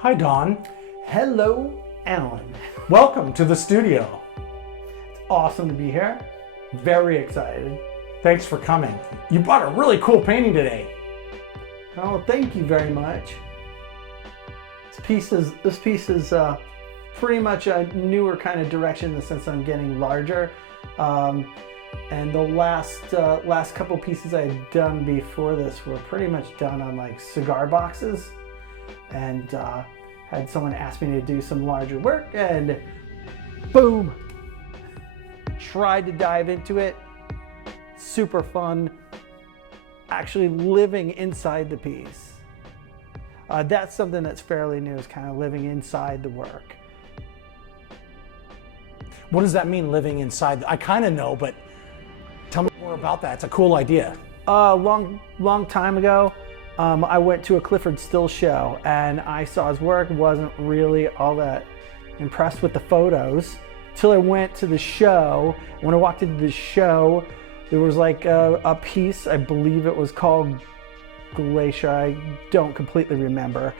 Hi, Don. Hello, Alan. Welcome to the studio. It's awesome to be here. Very excited. Thanks for coming. You brought a really cool painting today. Oh, thank you very much. This piece is pretty much a newer kind of direction in the sense that I'm getting larger. And the last couple pieces I had done before this were pretty much done on like cigar boxes, and had someone ask me to do some larger work, and boom, tried to dive into it. Super fun, actually living inside the piece. That's something that's fairly new, is kind of living inside the work. What does that mean, living inside? I kind of know, but tell me more about that. It's a cool idea. Long time ago, I went to a Clifford Still show and I saw his work. Wasn't really all that impressed with the photos till I went to the show. When I walked into the show, there was like a piece, I believe it was called Glacier. I don't completely remember.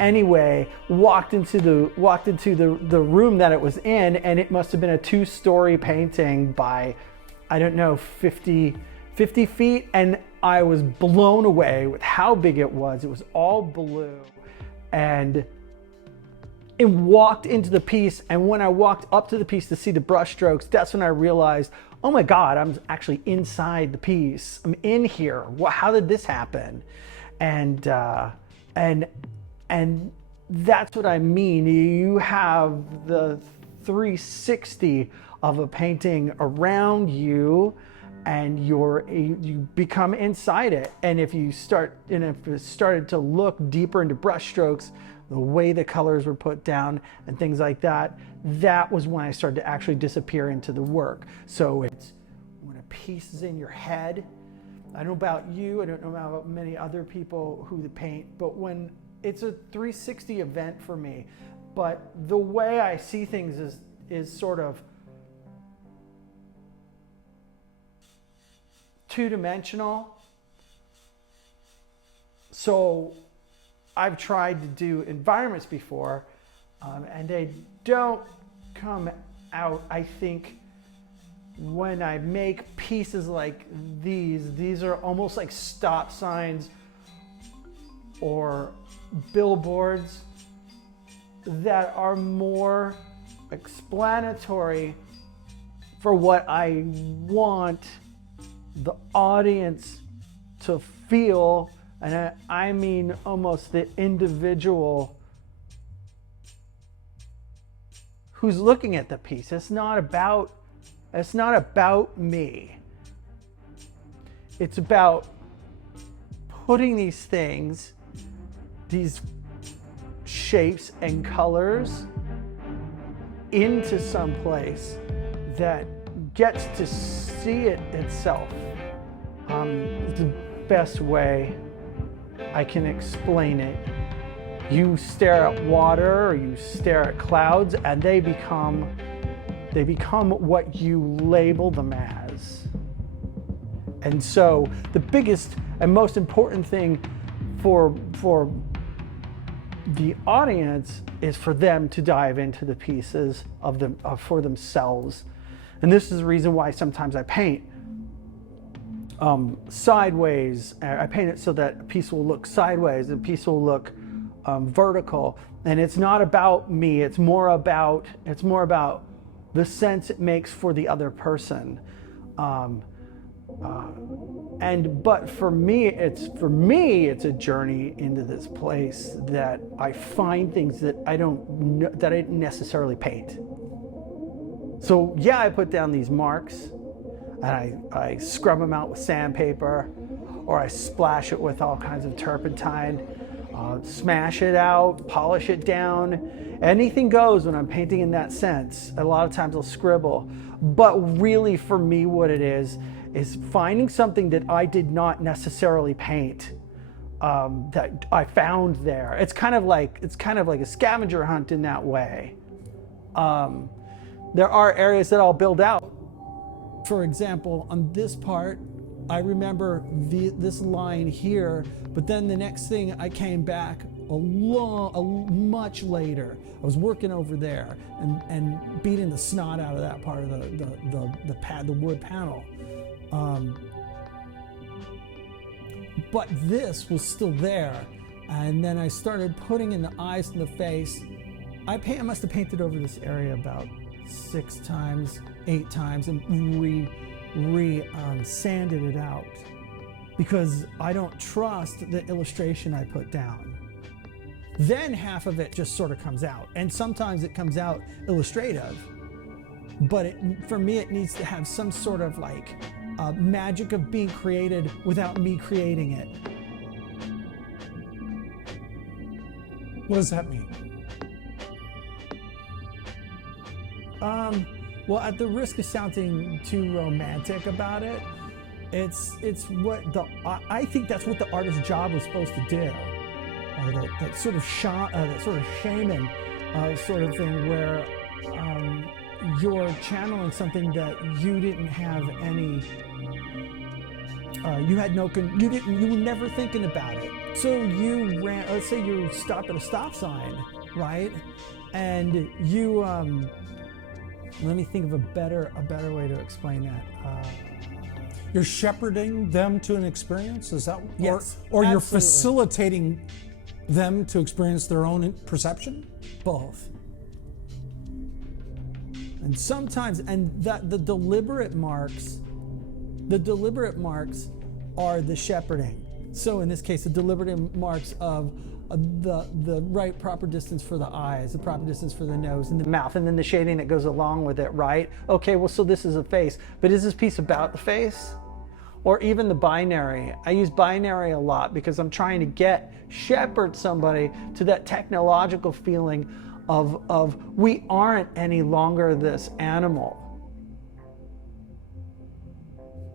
Anyway, walked into the room that it was in, and it must have been a 2-story painting by, I don't know, 50 feet, and I was blown away with how big it was. It was all blue, and it walked into the piece, and when I walked up to the piece to see the brush strokes, that's when I realized, oh my God, I'm actually inside the piece. I'm in here. How did this happen? And that's what I mean. You have the 360 of a painting around you, and you become inside it. And if it started to look deeper into brush strokes, the way the colors were put down and things like that, that was when I started to actually disappear into the work. So it's when a piece is in your head. I don't know about you, I don't know about many other people who paint, but when it's a 360 event for me. But the way I see things is sort of two-dimensional. So I've tried to do environments before, and they don't come out, I think, when I make pieces like these are almost like stop signs or billboards that are more explanatory for what I want the audience to feel, and I mean almost the individual who's looking at the piece. It's not about me. It's about putting these things, these shapes and colors, into some place that gets to see it itself. It's the best way I can explain it. You stare at water or you stare at clouds, and they become what you label them as. And so the biggest and most important thing for the audience is for them to dive into the pieces for themselves. And this is the reason why sometimes I paint sideways. I paint it so that a piece will look sideways, a piece will look vertical. And it's not about me, it's more about the sense it makes for the other person. But for me, it's a journey into this place that I find things that I didn't necessarily paint. So yeah, I put down these marks, and I scrub them out with sandpaper, or I splash it with all kinds of turpentine, smash it out, polish it down. Anything goes when I'm painting in that sense. A lot of times I'll scribble, but really for me what it is finding something that I did not necessarily paint, that I found there. It's kind of like a scavenger hunt in that way. There are areas that I'll build out. For example, on this part, I remember this line here, but then the next thing I came back much later. I was working over there and beating the snot out of that part of the wood panel. But this was still there. And then I started putting in the eyes and the face. I must have painted over this area about 6 times, 8 times, and sanded it out, because I don't trust the illustration I put down. Then half of it just sort of comes out, and sometimes it comes out illustrative, but for me it needs to have some sort of like magic of being created without me creating it. What does that mean? Well, at the risk of sounding too romantic about it, it's what I think that's what the artist's job was supposed to do. That sort of shaman sort of thing, where you're channeling something that you didn't have any. You were never thinking about it. So you ran. Let's say you stopped at a stop sign, right? And you. Let me think of a better way to explain that. You're shepherding them to an experience? Is that? Yes, or you're absolutely. facilitating them to experience their own perception? Both. And sometimes, and that the deliberate marks are the shepherding. So in this case, the deliberate marks of the right proper distance for the eyes, the proper distance for the nose and the mouth, and then the shading that goes along with it, right? Okay, well, so this is a face, but is this piece about the face? Or even the binary. I use binary a lot because I'm trying to shepherd somebody to that technological feeling of we aren't any longer this animal.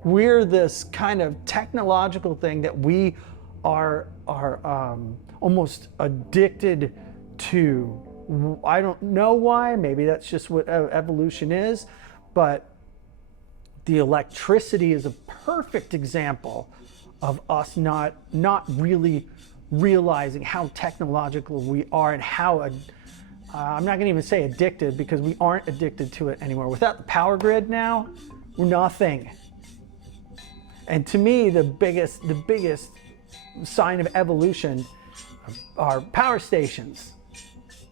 We're this kind of technological thing that we are almost addicted to. I don't know why, maybe that's just what evolution is, but the electricity is a perfect example of us not really realizing how technological we are, and how, I'm not gonna even say addicted, because we aren't addicted to it anymore. Without the power grid now, we're nothing. And to me, the biggest sign of evolution are power stations.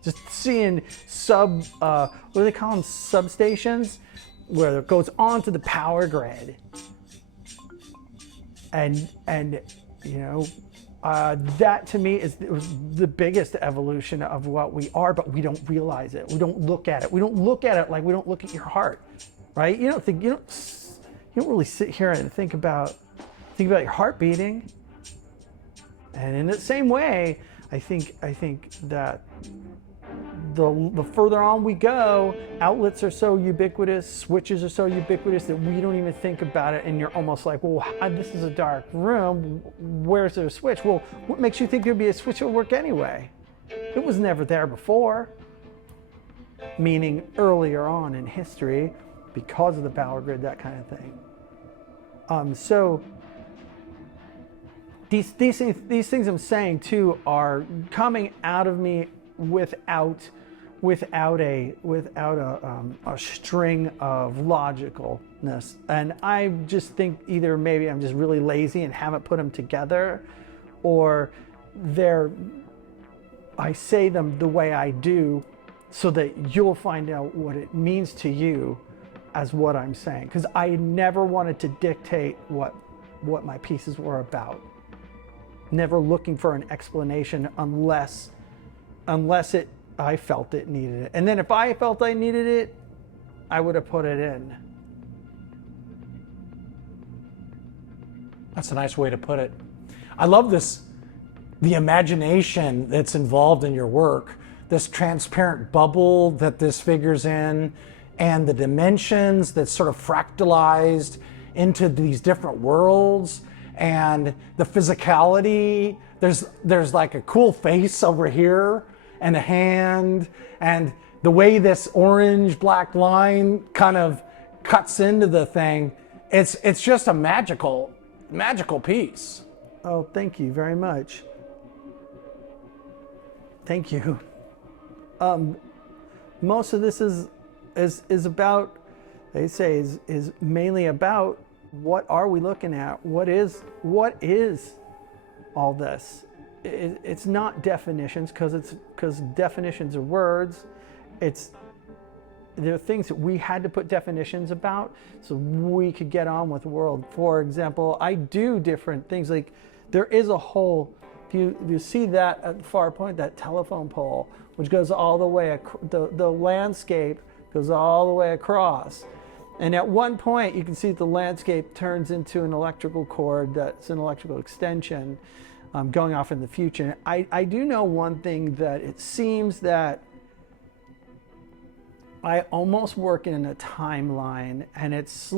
Just seeing what do they call them? Substations, where it goes onto the power grid. And you know, that to me was the biggest evolution of what we are, but we don't realize it. We don't look at it. We don't look at it like we don't look at your heart, right? You don't really sit here and think about your heart beating. And in the same way, I think that the further on we go, outlets are so ubiquitous, switches are so ubiquitous that we don't even think about it, and you're almost like, well, this is a dark room, where's there a switch? Well, what makes you think there'd be a switch that would work anyway? It was never there before. Meaning earlier on in history, because of the power grid, that kind of thing. So these things I'm saying too are coming out of me without a string of logicalness, and I just think either maybe I'm just really lazy and haven't put them together, or I say them the way I do so that you'll find out what it means to you as what I'm saying, because I never wanted to dictate what my pieces were about. Never looking for an explanation unless I felt it needed it. And then if I felt I needed it, I would have put it in. That's a nice way to put it. I love the imagination that's involved in your work, this transparent bubble that this figure's in, and the dimensions that's sort of fractalized into these different worlds, and the physicality. There's like a cool face over here, and a hand, and the way this orange black line kind of cuts into the thing. It's just a magical piece. Oh, thank you very much. Thank you. Most of this is about, they say, is mainly about what are we looking at? What is all this? It's not definitions, because definitions are words. There are things that we had to put definitions about so we could get on with the world. For example, I do different things. Like there is a whole, if you see that at the far point, that telephone pole, which goes all the way, the landscape goes all the way across. And at one point, you can see the landscape turns into an electrical cord that's an electrical extension going off in the future. I do know one thing, that it seems that I almost work in a timeline, and it's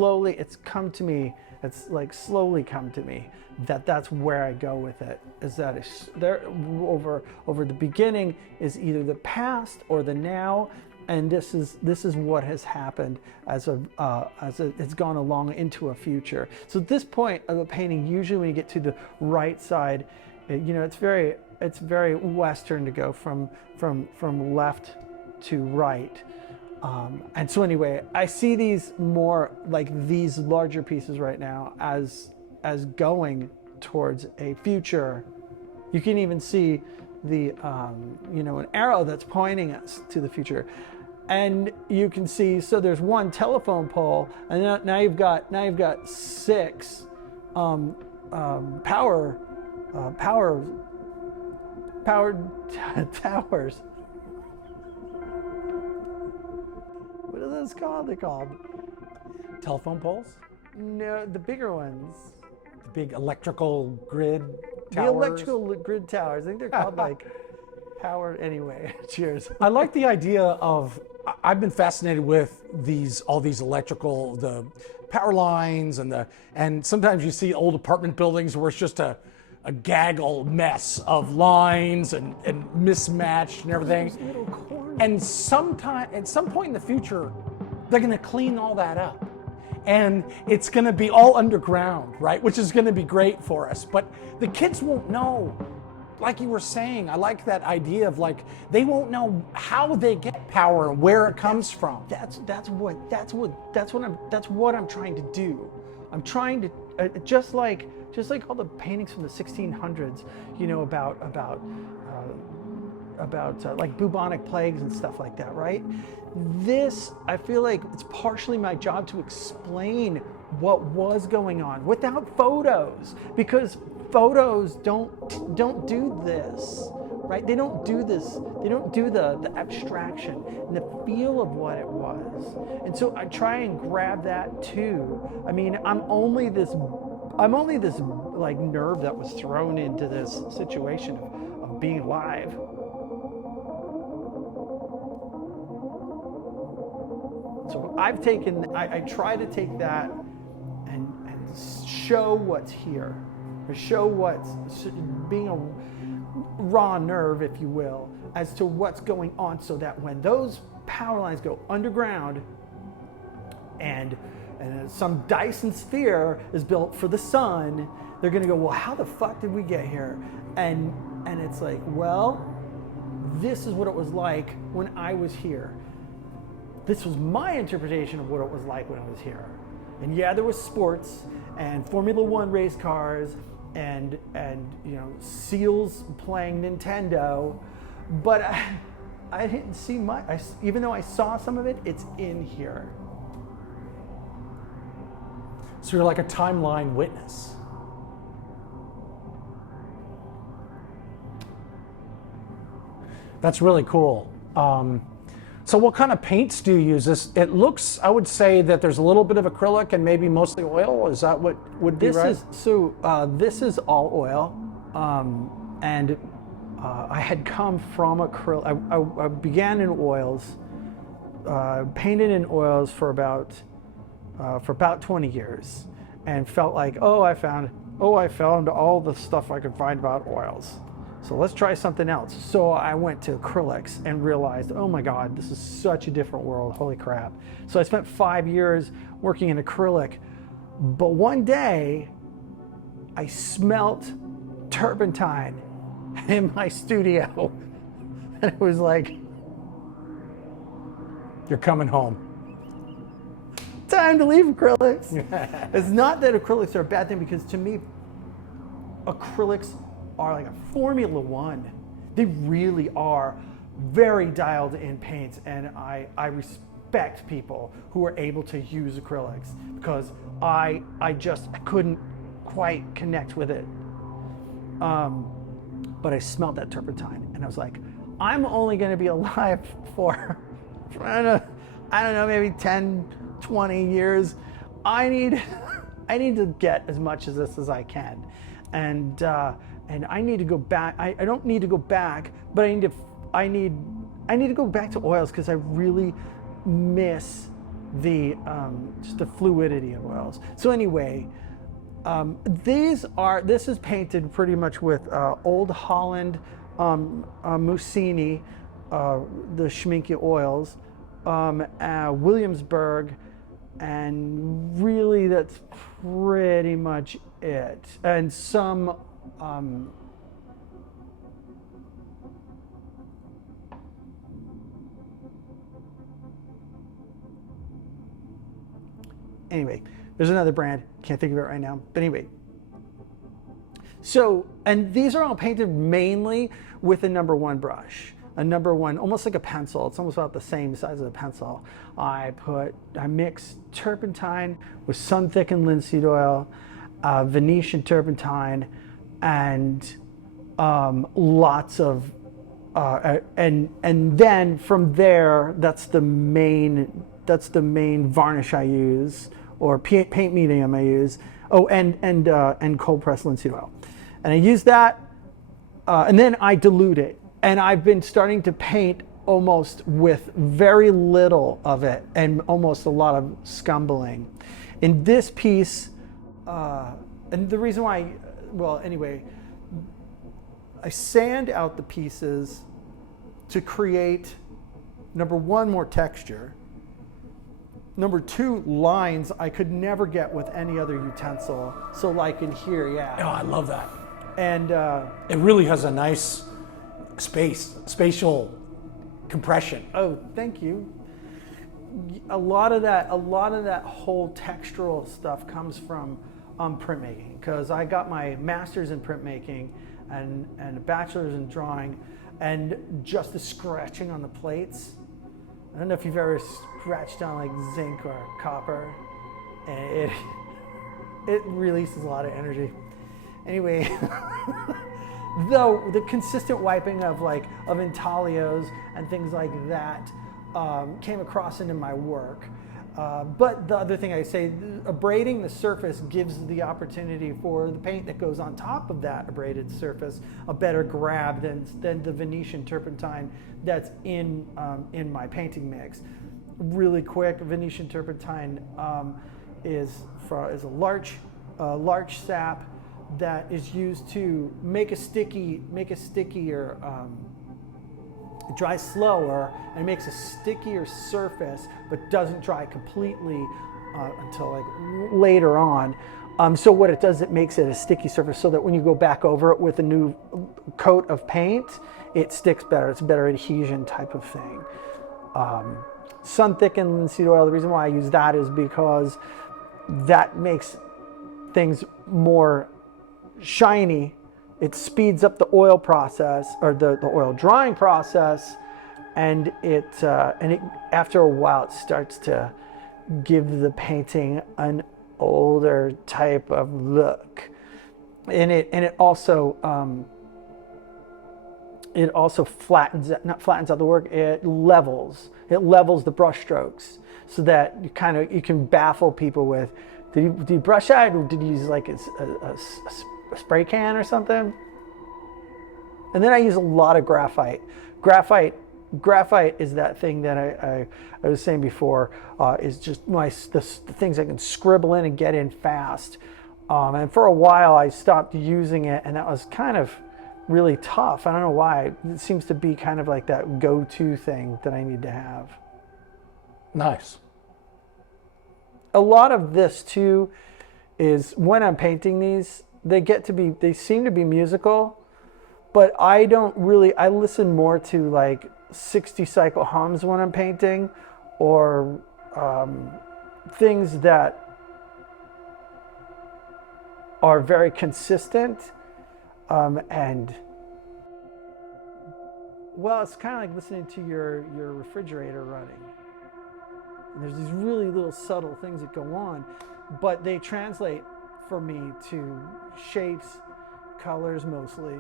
come to me, it's like slowly come to me that that's where I go with it, is that it's there over the beginning is either the past or the now, and this is what has happened as it's gone along into a future. So at this point of the painting, usually when you get to the right side, it's very Western to go from left to right. And so anyway, I see these more like these larger pieces right now as going towards a future. You can even see the an arrow that's pointing us to the future, and you can see, so there's one telephone pole, and now you've got 6 powered towers. What are those called? They're called Telephone poles? No, the bigger ones. The big electrical grid towers? The electrical grid towers. I think they're called like power. Anyway, cheers. I like the idea of, I've been fascinated with all these electrical, the power lines, and sometimes you see old apartment buildings where it's just a gaggle mess of lines and mismatched and everything. Those little corners. And at some point in the future, they're going to clean all that up. And it's going to be all underground, right? Which is going to be great for us. But the kids won't know. Like you were saying, I like that idea of like, they won't know how they get power and where it comes from. That's what I'm trying to do. I'm trying to just like all the paintings from the 1600s, about like bubonic plagues and stuff like that, right? This, I feel like it's partially my job to explain what was going on without photos, because photos don't do this, right? They don't do this. They don't do the abstraction and the feel of what it was. And so I try and grab that too. I mean, I'm only this like nerve that was thrown into this situation of being alive. So I try to take that and show what's here, or show what's being a raw nerve, if you will, as to what's going on, so that when those power lines go underground and some Dyson sphere is built for the sun, they're gonna go, well, how the fuck did we get here? And it's like, well, this is what it was like when I was here. This was my interpretation of what it was like when I was here. And yeah, there was sports and Formula One race cars and seals playing Nintendo, but I didn't see much. Even though I saw some of it, it's in here. So you're like a timeline witness. That's really cool. So what kind of paints do you use? It looks, I would say that there's a little bit of acrylic and maybe mostly oil. Is that what would be right? This is all oil. And I had come from acrylic. I began in oils, painted in oils for about 20 years, and felt like, I found all the stuff I could find about oils. So let's try something else. So I went to acrylics and realized, oh my God, this is such a different world. Holy crap. So I spent 5 years working in acrylic, but one day I smelt turpentine in my studio. And it was like, You're coming home. time to leave acrylics. It's not that acrylics are a bad thing, because to me, acrylics are like a Formula One. They really are very dialed in paints, and I respect people who are able to use acrylics, because I couldn't quite connect with it. But I smelled that turpentine and I was like, I'm only going to be alive for, I don't know, maybe 10, 20 years. I need to get as much of this as I can. And I need to go back. I don't need to go back, but I need to go back to oils, because I really miss the just the fluidity of oils. So anyway, this is painted pretty much with Old Holland Mussini, the Schminke oils, Williamsburg, and really that's pretty much it. And some anyway, there's another brand, can't think of it right now, but anyway. So, and these are all painted mainly with a number 1 brush, a number 1, almost like a pencil. It's almost about the same size as a pencil. I mix turpentine with sun-thickened linseed oil, Venetian turpentine, and lots of, and then from there, that's the main varnish I use, or paint medium I use. Oh, and cold pressed linseed oil, and I use that, and then I dilute it. And I've been starting to paint almost with very little of it, and almost a lot of scumbling. In this piece, and the reason why, well, anyway, I sand out the pieces to create, number 1, more texture. Number 2, lines I could never get with any other utensil. So like in here, yeah. Oh, I love that. And it really has a nice spatial compression. Oh, thank you. A lot of that whole textural stuff comes from printmaking, because I got my master's in printmaking and a bachelor's in drawing, and just the scratching on the plates. I don't know if you've ever scratched on like zinc or copper, and it releases a lot of energy. Anyway, though the consistent wiping of intaglios and things like that came across into my work. But the other thing I say, abrading the surface gives the opportunity for the paint that goes on top of that abraded surface a better grab than the Venetian turpentine that's in my painting mix. Really quick, Venetian turpentine is a larch sap that is used to make a stickier, it dries slower and it makes a stickier surface, but doesn't dry completely until like later on. So what it does, it makes it a sticky surface so that when you go back over it with a new coat of paint, it sticks better. It's a better adhesion type of thing. Sun thickened linseed oil, the reason why I use that is because that makes things more shiny. It speeds up the oil process, or the oil drying process, and it after a while it starts to give the painting an older type of look, and it also flattens out the work. It levels the brush strokes so that you can baffle people with, did you brush that, or did you use like a spray can or something? And then I use a lot of graphite. Graphite is that thing that I was saying before, is just the things I can scribble in and get in fast. And for a while I stopped using it, and that was kind of really tough. I don't know why. It seems to be kind of like that go-to thing that I need to have. Nice. A lot of this too is when I'm painting these, they seem to be musical. but I don't really, I listen more to like 60 cycle hums when I'm painting, or things that are very consistent, and well, it's kind of like listening to your refrigerator running. And there's these really little subtle things that go on, but they translate for me to shapes, colors mostly.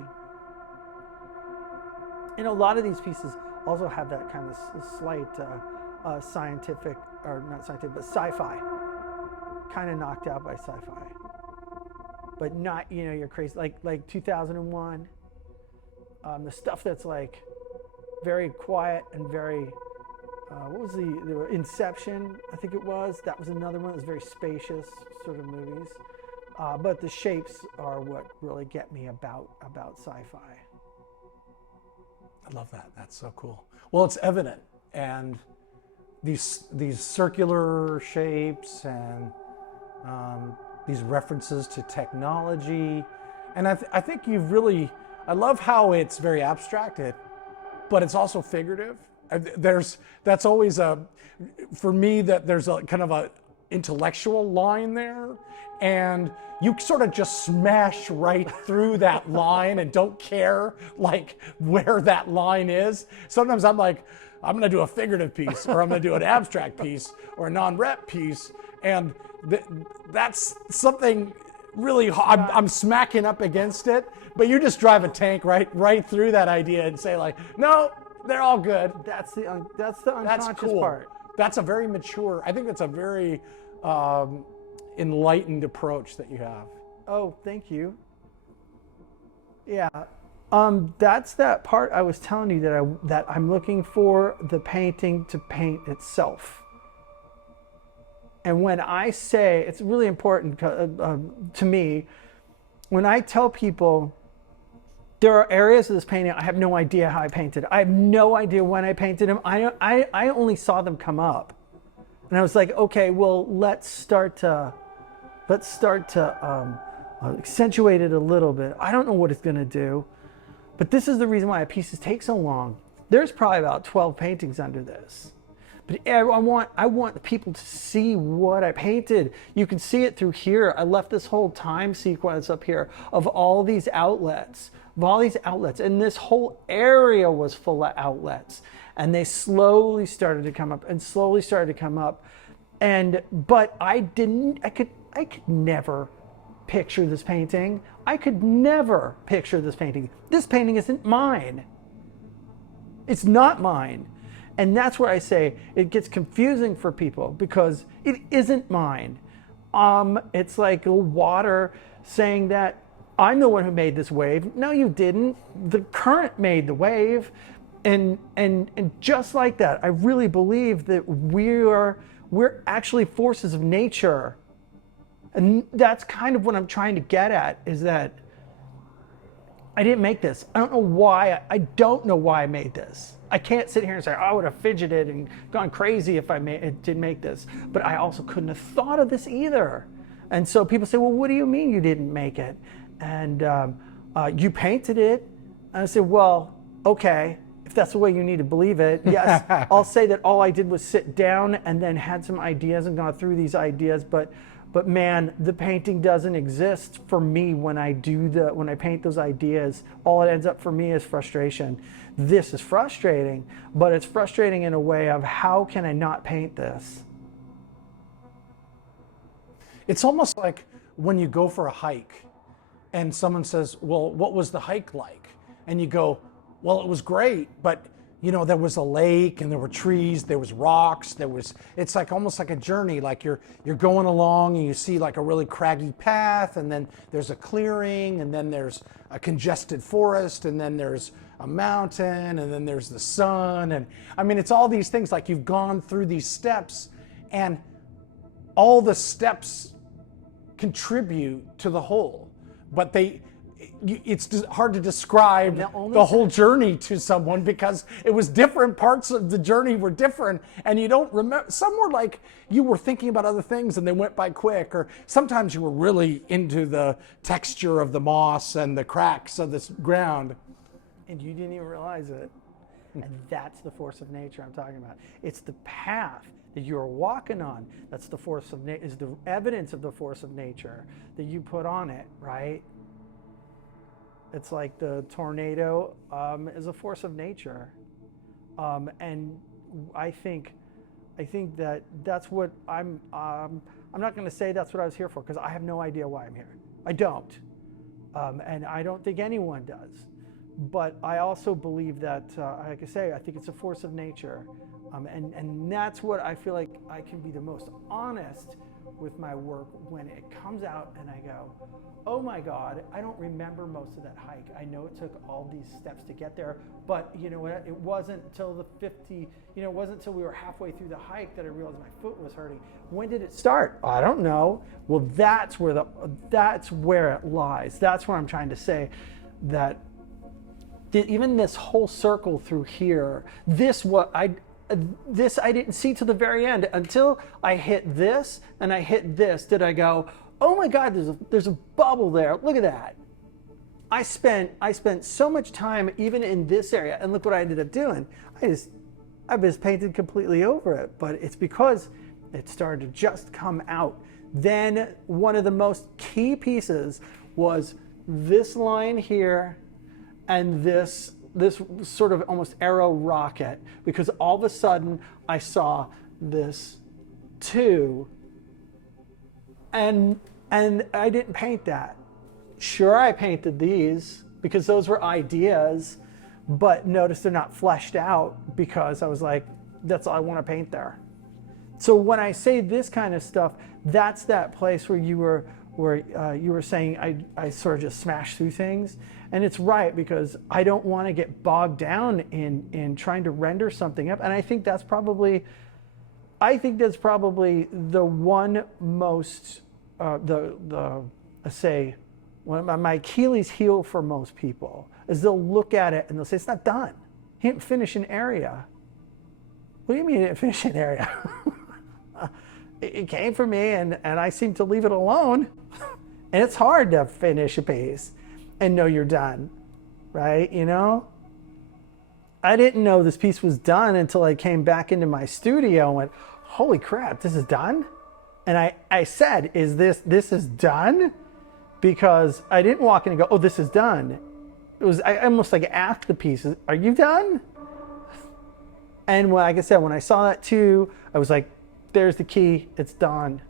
And a lot of these pieces also have that kind of slight scientific, or not scientific, but sci-fi, kind of knocked out by sci-fi. But not, you know, you're crazy, like 2001, the stuff that's like very quiet and very, what was the Inception, I think it was. That was another one that was very spacious sort of movies. But the shapes are what really get me about sci-fi. I love that. That's so cool. Well, it's evident, and these circular shapes and these references to technology, and I think you've really. I love how it's very abstracted, but it's also figurative. That's always for me, that there's a kind of a intellectual line there, and you sort of just smash right through that line and don't care like where that line is. Sometimes I'm like, I'm gonna do a figurative piece, or I'm gonna do an abstract piece, or a non-rep piece, and that's something really, I'm smacking up against it, but you just drive a tank right through that idea and say like, no, they're all good. That's the unconscious part. That's a very mature, I think that's a very enlightened approach that you have. Oh, thank you. Yeah, that's that part I was telling you that I'm looking for the painting to paint itself. And when I say, it's really important to me, when I tell people there are areas of this painting I have no idea how I painted. I have no idea when I painted them. I only saw them come up, and I was like, okay, well, let's start to accentuate it a little bit. I don't know what it's going to do, but this is the reason why pieces take so long. There's probably about 12 paintings under this. But I want people to see what I painted. You can see it through here. I left this whole time sequence up here of all these outlets, and this whole area was full of outlets. And they slowly started to come up, but I could never picture this painting. This painting isn't mine. It's not mine. And that's where I say it gets confusing for people, because it isn't mine. It's like water saying that I'm the one who made this wave. No, you didn't. The current made the wave. And just like that, I really believe that we're actually forces of nature. And that's kind of what I'm trying to get at, is that I didn't make this. I don't know why. I don't know why I made this. I can't sit here and say, I would have fidgeted and gone crazy if I did make this. But I also couldn't have thought of this either. And so people say, well, what do you mean you didn't make it? And you painted it. And I said, well, okay, if that's the way you need to believe it, yes. I'll say that all I did was sit down and then had some ideas and gone through these ideas. But man, the painting doesn't exist for me when I paint those ideas. All it ends up for me is frustration. This is frustrating, but it's frustrating in a way of, how can I not paint this? It's almost like when you go for a hike and someone says, well, what was the hike like? And you go, well, it was great, but you know, there was a lake and there were trees, there was rocks, it's like almost like a journey, like you're going along and you see like a really craggy path, and then there's a clearing, and then there's a congested forest, and then there's a mountain, and then there's the sun. And I mean, it's all these things, like you've gone through these steps, and all the steps contribute to the whole, but it's hard to describe the whole journey to someone, because it was different parts of the journey were different, and you don't remember. Some were like you were thinking about other things and they went by quick, or sometimes you were really into the texture of the moss and the cracks of this ground. and you didn't even realize it. And that's the force of nature I'm talking about. It's the path that you're walking on. That's the force of nature, is the evidence of the force of nature that you put on it, right? It's like the tornado is a force of nature. And I think that that's what I'm not going to say that's what I was here for, because I have no idea why I'm here. I don't. And I don't think anyone does. But I also believe that, like I say, I think it's a force of nature. And that's what I feel like I can be the most honest with my work when it comes out and I go, oh my God, I don't remember most of that hike. I know it took all these steps to get there, but you know what? It wasn't until it wasn't until we were halfway through the hike that I realized my foot was hurting. When did it start? I don't know. Well, that's where it lies. That's where I'm trying to say that even this whole circle through here, this I didn't see to the very end until I hit this and I hit this. Did I go, oh my God, there's a bubble there. Look at that. I spent so much time even in this area, and look what I ended up doing. I just painted completely over it, but it's because it started to just come out. Then one of the most key pieces was this line here and this sort of almost arrow rocket, because all of a sudden I saw this too, and I didn't paint that. Sure, I painted these because those were ideas, but notice they're not fleshed out because I was like, that's all I want to paint there. So when I say this kind of stuff, that's that place where you were saying I sort of just smash through things. And it's right, because I don't want to get bogged down in trying to render something up. And I think that's probably the one most say one of my Achilles heel for most people is they'll look at it and they'll say, it's not done. He didn't finish an area. What do you mean he didn't finish an area? It came from me and I seem to leave it alone. And it's hard to finish a piece and know you're done, right? You know? I didn't know this piece was done until I came back into my studio and went, holy crap, this is done? And I said, this is done? Because I didn't walk in and go, oh, this is done. I almost like asked the pieces, are you done? And like I said, when I saw that too, I was like, there's the key, it's done.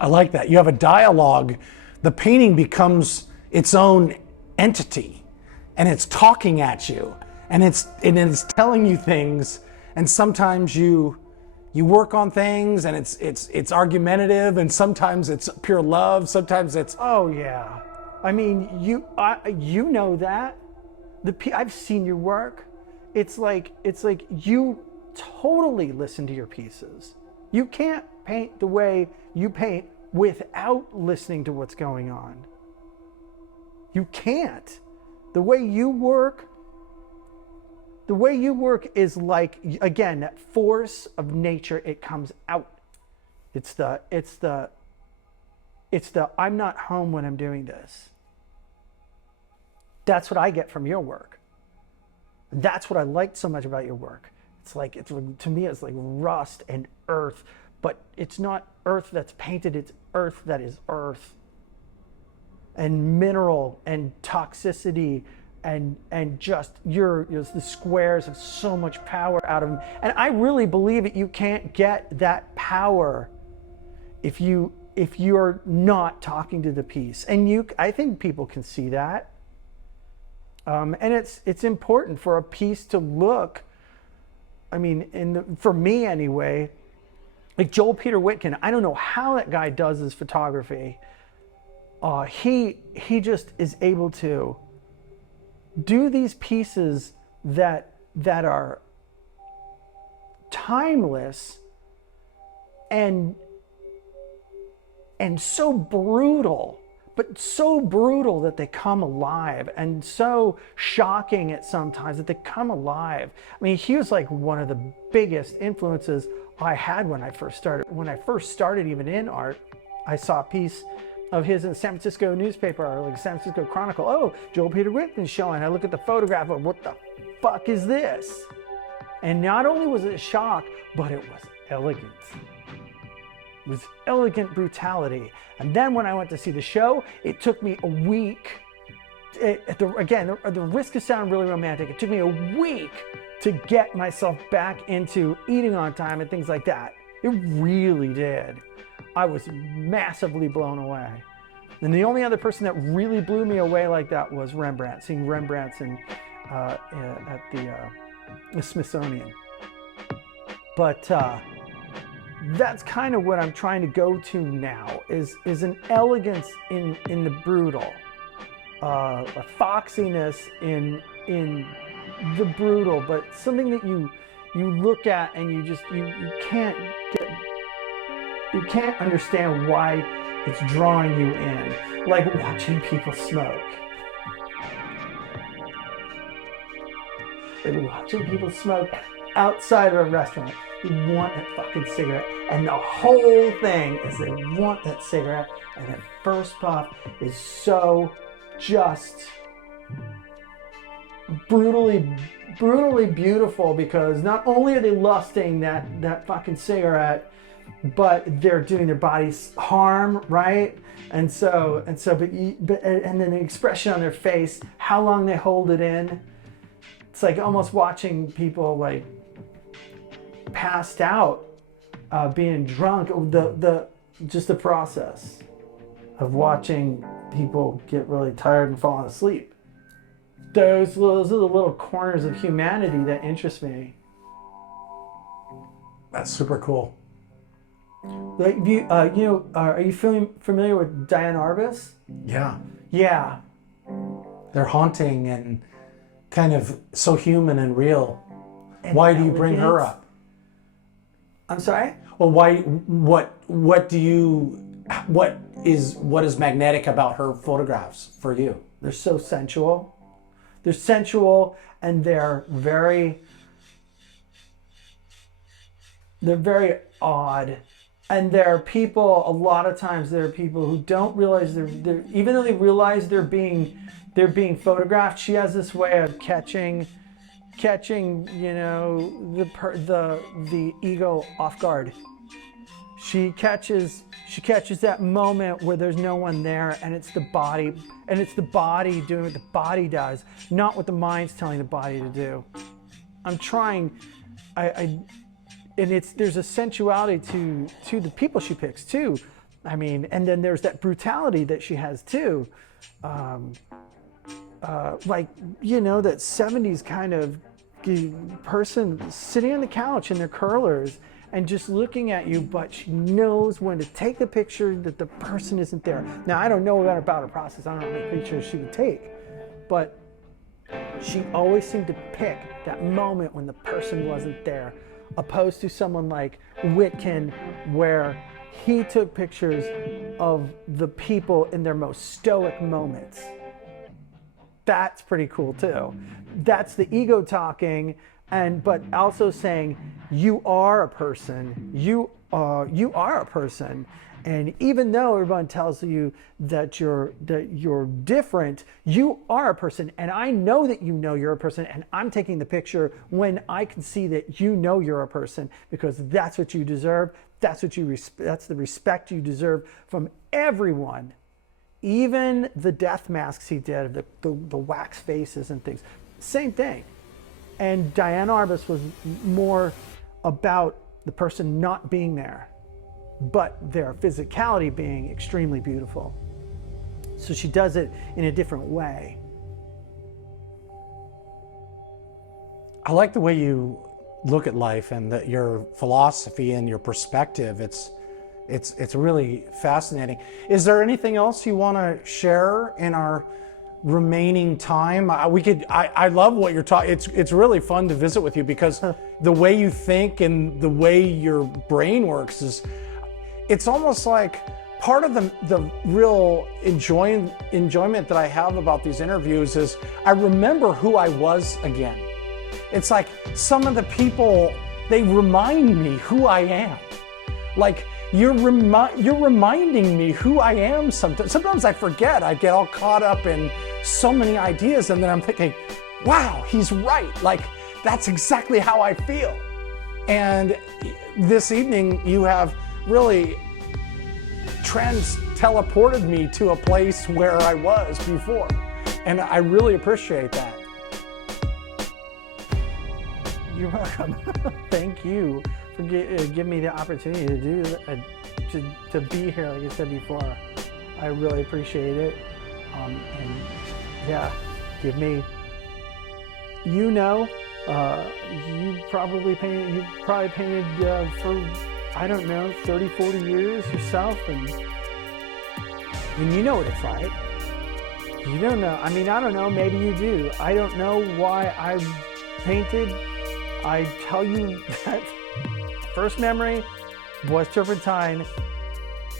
I like that. You have a dialogue. The painting becomes its own entity, and it's talking at you, and it's telling you things. And sometimes you work on things, and it's argumentative, and sometimes it's pure love. Sometimes it's oh yeah. I mean, you know that. I've seen your work. It's like you totally listen to your pieces. You can't paint the way you paint without listening to what's going on. You can't. The way you work is like, again, that force of nature, it comes out. It's the I'm not home when I'm doing this. That's what I get from your work. That's what I liked so much about your work. To me, it's like rust and earth, but it's not earth that's painted, it's earth that is earth. And mineral and toxicity and just the squares have so much power out of them. And I really believe that you can't get that power if you're not talking to the piece. And I think people can see that. And it's important for a piece to look, I mean, for me anyway, like Joel Peter Witkin, I don't know how that guy does his photography. He just is able to do these pieces that are timeless and so brutal, but so brutal that they come alive, and so shocking at sometimes that they come alive. I mean, he was like one of the biggest influences I had when I first started even in art. I saw a piece of his in the San Francisco newspaper, or like San Francisco Chronicle. Oh, Joel Peter Whitman's showing. I look at the photograph of what the fuck is this? And not only was it a shock, but it was elegant. It was elegant brutality. And then when I went to see the show, it took me a week. Again, the risk of sounding really romantic. It took me a week to get myself back into eating on time and things like that. It really did. I was massively blown away. And the only other person that really blew me away like that was Rembrandt, seeing Rembrandt's at the Smithsonian. But that's kind of what I'm trying to go to now, is an elegance in the brutal, a foxiness in the brutal, but something that you look at and you can't understand why it's drawing you in, like watching people smoke. Like watching people smoke outside of a restaurant. You want that fucking cigarette, and the whole thing is they want that cigarette, and that first puff is so just brutally beautiful, because not only are they lusting that fucking cigarette, but they're doing their bodies harm, right? And then the expression on their face, how long they hold it in. It's like almost watching people like passed out, being drunk. Just the process of watching people get really tired and falling asleep. Those are the little corners of humanity that interest me. That's super cool. Like, are you familiar with Diane Arbus? Yeah. Yeah. They're haunting and kind of so human and real. And why do you bring her up? I'm sorry? Well, what is magnetic about her photographs for you? They're so sensual. They're sensual, and they're very odd. And there are people, a lot of times there are people who don't realize they're even though they realize they're being photographed. She has this way of catching, the ego off guard. She catches that moment where there's no one there, and it's the body doing what the body does, not what the mind's telling the body to do. I'm trying, and there's a sensuality to the people she picks too. I mean, and then there's that brutality that she has too. That 70s kind of person sitting on the couch in their curlers and just looking at you, but she knows when to take the picture that the person isn't there. Now, I don't know about her process. I don't know how many pictures she would take, but she always seemed to pick that moment when the person wasn't there, opposed to someone like Whitkin, where he took pictures of the people in their most stoic moments. That's pretty cool too. That's the ego talking, but also saying you are a person. You are a person, and even though everyone tells you that you're different, you are a person. And I know that you know you're a person, and I'm taking the picture when I can see that you know you're a person, because that's what you deserve. That's the respect you deserve from everyone. Even the death masks he did, the wax faces and things, same thing. And Diane Arbus was more about the person not being there, but their physicality being extremely beautiful. So she does it in a different way. I like the way you look at life and your philosophy and your perspective. It's really fascinating. Is there anything else you want to share in our remaining time? I love what you're talking. It's really fun to visit with you, because the way you think and the way your brain works it's almost like part of the real enjoyment that I have about these interviews is I remember who I was again. It's like some of the people, they remind me who I am. Like you're reminding me who I am sometimes. Sometimes I forget. I get all caught up in so many ideas, and then I'm thinking, wow, he's right. Like that's exactly how I feel. And this evening you have really teleported me to a place where I was before. And I really appreciate that. You're welcome. Thank you for giving me the opportunity to do to be here. Like I said before, I really appreciate it. And yeah, give me. You probably painted for, I don't know, 30, 40 years yourself, and you know what it's like. You don't know. I mean, I don't know. Maybe you do. I don't know why I painted. I tell you that first memory was turpentine,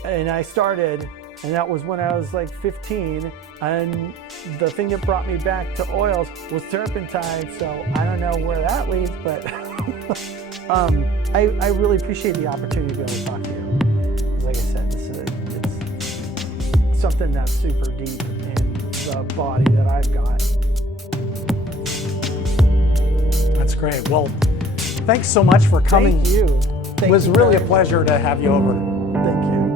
and I started, and that was when I was like 15, and the thing that brought me back to oils was turpentine, so I don't know where that leads, but I really appreciate the opportunity to be able to talk to you. Like I said, it's something that's super deep in the body that I've got. That's great. Well, thanks so much for coming. Thank you. It was really a pleasure to have you over. Thank you.